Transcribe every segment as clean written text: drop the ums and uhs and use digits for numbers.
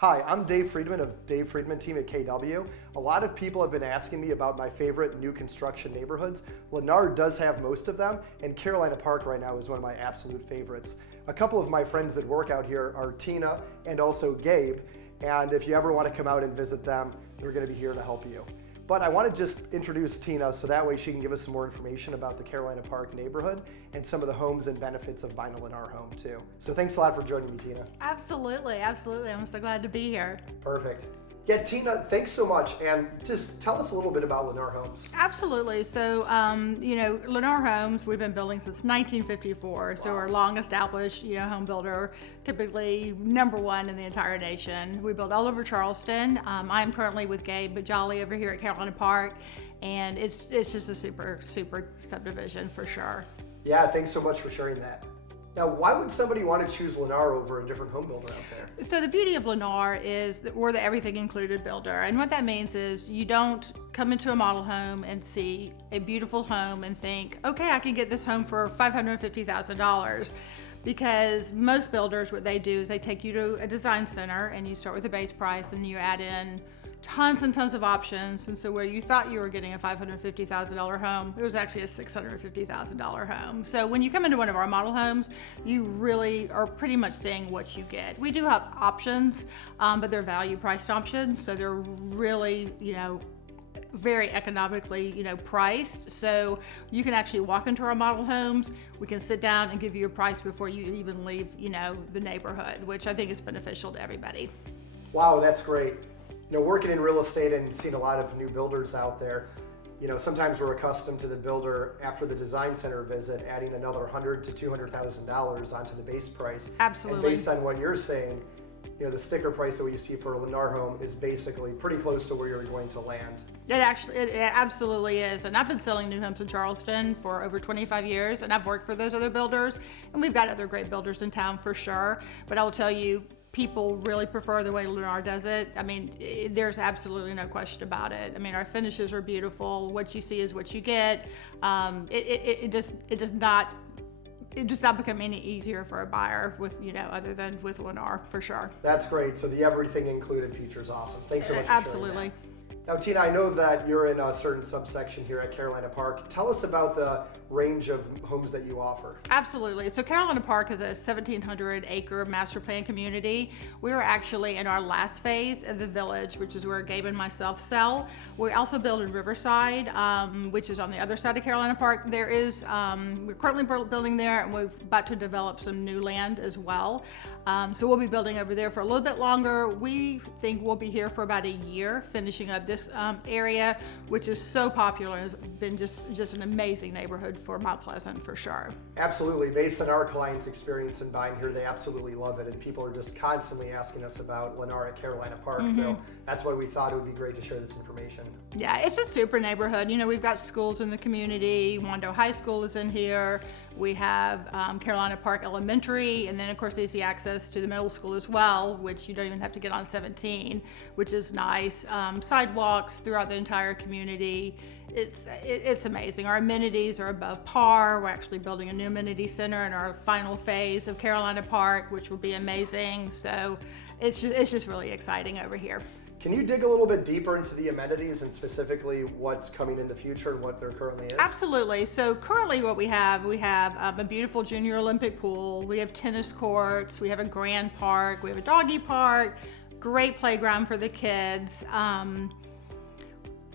Hi, I'm Dave Friedman of Dave Friedman team at KW. A lot of people have been asking me about my favorite new construction neighborhoods. Lennar does have most of them, and Carolina Park right now is one of my absolute favorites. A couple of my friends that work out here are Tina and also Gabe, and if you ever want to come out and visit them, they're going to be here to help you. But I want to just introduce Tina so that way she can give us some more information about the Carolina Park neighborhood and some of the homes and benefits of buying a Lennar home too. So thanks a lot for joining me, Tina. Absolutely, absolutely. I'm so glad to be here. Perfect. Yeah, Tina, thanks so much. And just tell us a little bit about Lennar Homes. Absolutely. So, Lennar Homes, we've been building since 1954. So we're a long established, home builder, typically number one in the entire nation. We build all over Charleston. I'm currently with Gabe Bajali over here at Carolina Park. And it's just a super subdivision for sure. Yeah, thanks so much for sharing that. Now, why would somebody want to choose Lennar over a different home builder out there? So the beauty of Lennar is that we're the everything included builder. And what that means is you don't come into a model home and see a beautiful home and think, okay, I can get this home for $550,000. Because most builders, what they do is they take you to a design center and you start with a base price and you add in tons and tons of options. And so where you thought you were getting a $550,000 home, it was actually a $650,000 home. So when you come into one of our model homes, you really are pretty much seeing what you get. We do have options, but they're value priced options. So they're really, very economically, priced. So you can actually walk into our model homes. We can sit down and give you a price before you even leave, the neighborhood, which I think is beneficial to everybody. Wow, that's great. Working in real estate and seeing a lot of new builders out there, sometimes we're accustomed to the builder after the design center visit adding another $100,000 to $200,000 onto the base price. Absolutely. And based on what you're saying, the sticker price that you see for a Lennar home is basically pretty close to where you're going to land. It absolutely is. And I've been selling new homes in Charleston for over 25 years, and I've worked for those other builders, and we've got other great builders in town for sure. But I will tell you, people really prefer the way Lennar does it. I mean, there's absolutely no question about it. I mean, our finishes are beautiful. What you see is what you get. It does not become any easier for a buyer with, other than with Lennar for sure. That's great. So the everything included feature is awesome. Thanks so much for Absolutely. sharing that. Now, Tina, I know that you're in a certain subsection here at Carolina Park. Tell us about the range of homes that you offer. Absolutely. So Carolina Park is a 1,700 acre master plan community. We are actually in our last phase of the village, which is where Gabe and myself sell. We also build in Riverside, which is on the other side of Carolina Park. There is, we're currently building there, and we're about to develop some new land as well. So we'll be building over there for a little bit longer. We think we'll be here for about a year, finishing up this area, which is so popular. It's been just an amazing neighborhood for Mount Pleasant for sure. Absolutely. Based on our clients' experience in buying here, they absolutely love it, and people are just constantly asking us about Lennar at Carolina Park. So that's why we thought it would be great to share this information. Yeah, it's a super neighborhood. We've got schools in the community. Wando High School is in here. We have Carolina Park Elementary, and then of course easy access to the middle school as well, which you don't even have to get on 17, which is nice. Sidewalks throughout the entire community. It's amazing. Our amenities are above par. We're actually building a new amenity center in our final phase of Carolina Park, which will be amazing. So it's just really exciting over here. Can you dig a little bit deeper into the amenities and specifically what's coming in the future and what there currently is? Absolutely. So currently what we have a beautiful junior Olympic pool. We have tennis courts. We have a grand park. We have a doggy park. Great playground for the kids.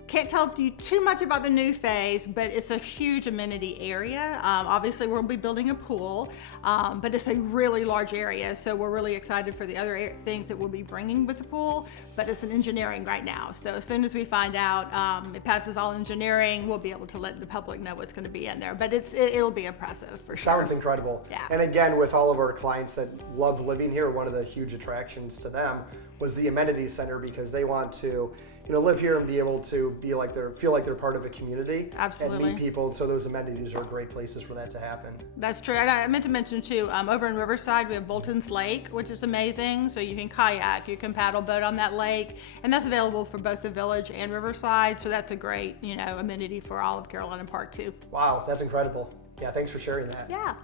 Can't tell you too much about the new phase, but it's a huge amenity area. Obviously, we'll be building a pool, but it's a really large area, so we're really excited for the other things that we'll be bringing with the pool, but it's in engineering right now. So as soon as we find out it passes all engineering, we'll be able to let the public know what's going to be in there, but it'll be impressive for sure. Sounds incredible. Yeah. And again, with all of our clients that love living here, one of the huge attractions to them was the amenity center, because they want to live here and be able to feel like they're part of a community. Absolutely. And meet people. So those amenities are great places for that to happen. That's true. And I meant to mention too, over in Riverside, we have Bolton's Lake, which is amazing. So you can kayak, you can paddle boat on that lake, and that's available for both the village and Riverside. So that's a great, amenity for all of Carolina Park too. Wow, that's incredible. Yeah, thanks for sharing that. Yeah.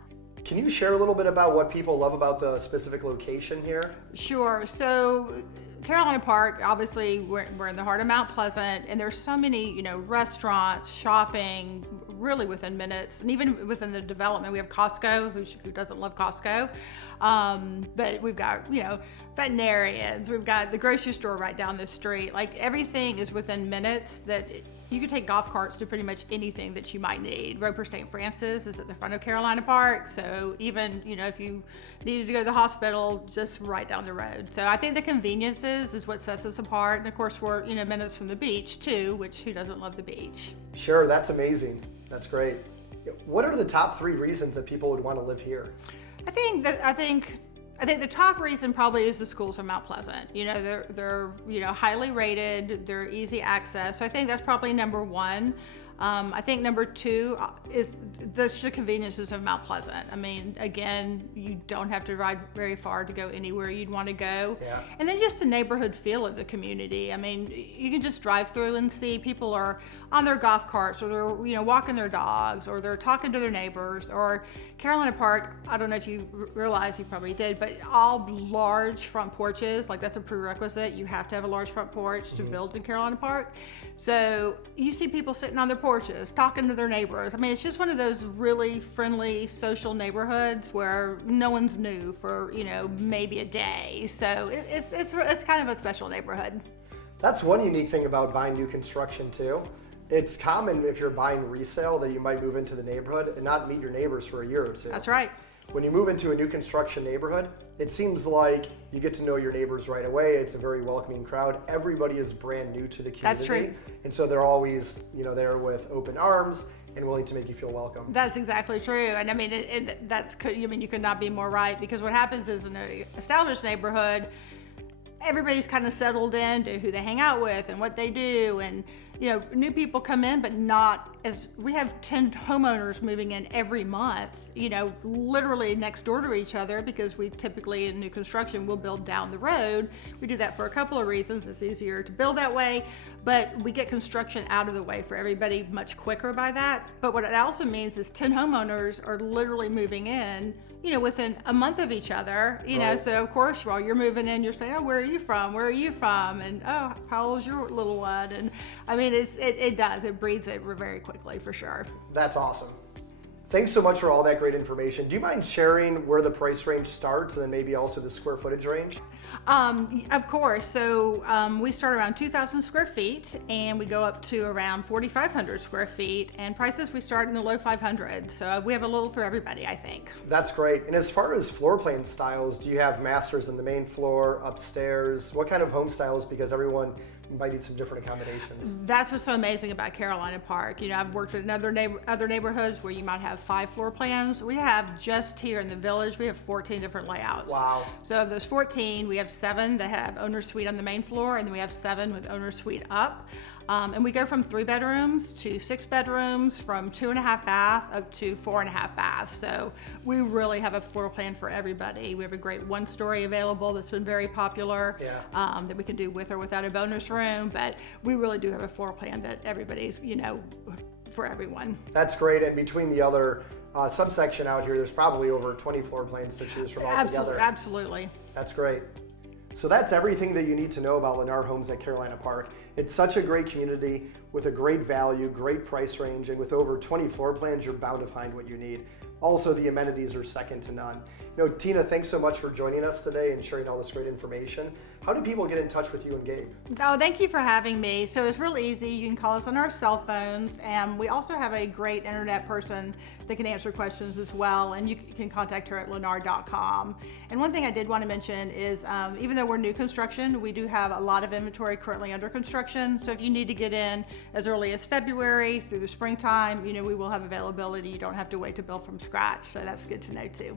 Can you share a little bit about what people love about the specific location here? Sure. So Carolina Park, obviously, we're in the heart of Mount Pleasant, and there's so many, restaurants, shopping, really within minutes, and even within the development, we have Costco. Who doesn't love Costco? But we've got, veterinarians. We've got the grocery store right down the street. Like, everything is within minutes that. You could take golf carts to pretty much anything that you might need. Roper St. Francis is at the front of Carolina Park, so even, if you needed to go to the hospital, just right down the road. So I think the conveniences is what sets us apart, and of course we're, minutes from the beach too, which who doesn't love the beach? Sure, that's amazing. That's great. What are the top 3 reasons that people would want to live here? I think the top reason probably is the schools of Mount Pleasant. They're highly rated. They're easy access. So I think that's probably number 1. I think number 2 is the conveniences of Mount Pleasant. I mean, again, you don't have to ride very far to go anywhere you'd want to go. Yeah. And then just the neighborhood feel of the community. I mean, you can just drive through and see people are on their golf carts, or they're walking their dogs, or they're talking to their neighbors. Or Carolina Park, I don't know if you realize, you probably did, but all large front porches, like that's a prerequisite. You have to have a large front porch to build in Carolina Park. So you see people sitting on their porches, talking to their neighbors. I mean, it's just one of those really friendly, social neighborhoods where no one's new for, maybe a day. So it's kind of a special neighborhood. That's one unique thing about buying new construction too. It's common if you're buying resale that you might move into the neighborhood and not meet your neighbors for a year or 2. That's right. When you move into a new construction neighborhood, it seems like you get to know your neighbors right away. It's a very welcoming crowd. Everybody is brand new to the community. That's true. And so they're always, there with open arms and willing to make you feel welcome. That's exactly true. And I mean, you could not be more right, because what happens is in an established neighborhood, everybody's kind of settled into who they hang out with and what they do, and new people come in, but not as we have 10 homeowners moving in every month, literally next door to each other, because we typically in new construction will build down the road. We do that for a couple of reasons. It's easier to build that way, but we get construction out of the way for everybody much quicker by that. But what it also means is 10 homeowners are literally moving in within a month of each other, Right. So of course, while you're moving in, you're saying, oh, where are you from? Where are you from? And, oh, how old's your little one? And I mean, it breeds it very quickly, for sure. That's awesome. Thanks so much for all that great information. Do you mind sharing where the price range starts and then maybe also the square footage range? Of course. So we start around 2,000 square feet, and we go up to around 4,500 square feet, and prices we start in the low 500. So we have a little for everybody, I think. That's great. And as far as floor plan styles, do you have masters in the main floor, upstairs? What kind of home styles? Because everyone might need some different accommodations. That's what's so amazing about Carolina Park. I've worked with other neighborhoods where you might have 5 floor plans. We have just here in the village, we have 14 different layouts. Wow. So of those 14, we have 7 that have owner suite on the main floor, and then we have 7 with owner suite up. And we go from 3 bedrooms to 6 bedrooms, from 2.5 bath up to 4.5 baths. So we really have a floor plan for everybody. We have a great 1-story available that's been very popular, that we can do with or without a bonus room. But we really do have a floor plan that everybody's, for everyone. That's great. And between the other subsection out here, there's probably over 20 floor plans to choose from altogether. Absolutely. That's great. So that's everything that you need to know about Lennar Homes at Carolina Park. It's such a great community with a great value, great price range, and with over 20 floor plans, you're bound to find what you need. Also, the amenities are second to none. Tina, thanks so much for joining us today and sharing all this great information. How do people get in touch with you and Gabe? Oh, thank you for having me. So it's real easy. You can call us on our cell phones, and we also have a great internet person that can answer questions as well, and you can contact her at lennar.com. And one thing I did want to mention is even though we're new construction, we do have a lot of inventory currently under construction. So if you need to get in as early as February through the springtime, we will have availability. You don't have to wait to build from scratch. So that's good to know too.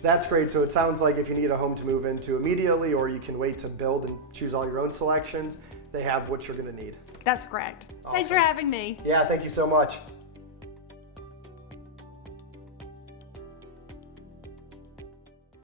That's great. So it sounds like if you need a home to move into immediately, or you can wait to build and choose all your own selections, they have what you're going to need. That's correct. Awesome. Thanks for having me. Yeah, thank you so much.